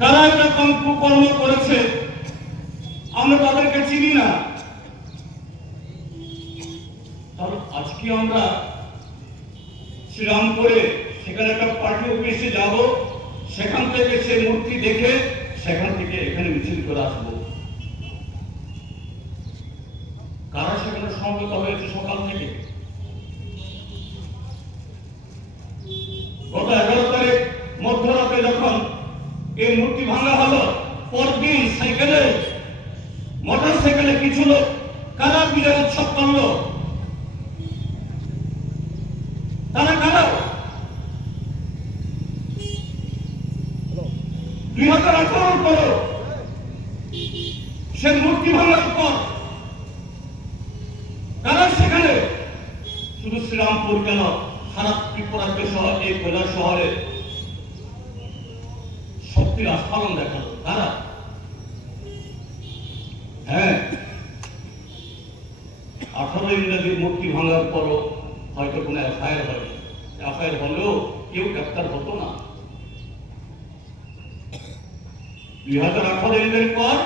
কারা এটা কর্ম করেছে আমরা তাদেরকে চিনি না। তাহলে আজকে আমরা শ্রীরামপুরে সেখানে একটা পার্টি অফিসে যাব, সেখান থেকে সে মূর্তি দেখে সেখান থেকে এখানে মিছিল করে আসবো। কারা সেখানে সমবেত হয়েছে সকাল থেকে? গত 11 তারিখ মধ্যরাতে যখন এই মূর্তি ভাঙা হলো, পরদিন সাইকেলে মোটর সাইকেলে কিছু লোক কারা বিজয় উৎসব করলো? তারা কারা? 2018 পর সে মূর্তি ভাঙার পর কারা সেখানে? শুধু শ্রীরামপুর কেন, সারা ত্রিপুরাকে সহ এই কৈলাস শহরে শক্তির আস্ফালন দেখালো। কারা? হ্যাঁ, 18 ইংরেজির মূর্তি ভাঙার পরও হয়তো কোনো এফআইআর হয়, এফআইআর হলেও কেউ গ্রেপ্তার হতো না। 2018 ইংরেজির পর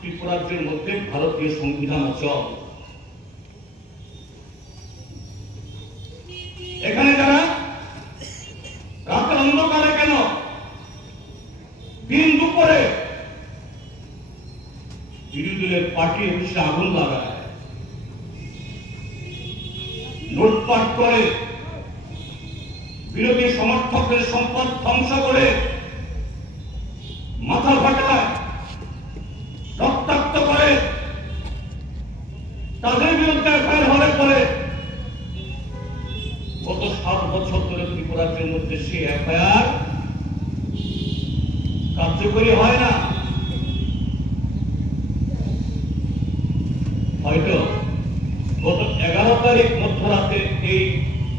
ত্রিপুরাজ্যের মধ্যে ভারতীয় সংবিধান অচল। এখানে যারা রাতের অন্ধকারে কেন দিন দুপুরে বিরোধী দলের পার্টি অফিসে আগুন লাগায়, লুটপাট করে, বিরোধী সমর্থকদের সম্পদ ধ্বংস করে, মাথা ফাটায়, রক্তাক্ত করে, তাদের বিরুদ্ধে এফআইআর হলে পরে গত 7 বছর ধরে ত্রিপুরাজ্যের মধ্যে সেই এফআইআর কার্যকরী হয় না। হয়তো গত 11 তারিখ মধ্যরাতে এই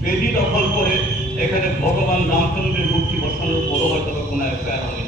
বেদি দখল করে এখানে ভগবান রামচন্দ্রের মূর্তি বসানোর পরও হয়তো কোনো এফআইআর হয়নি।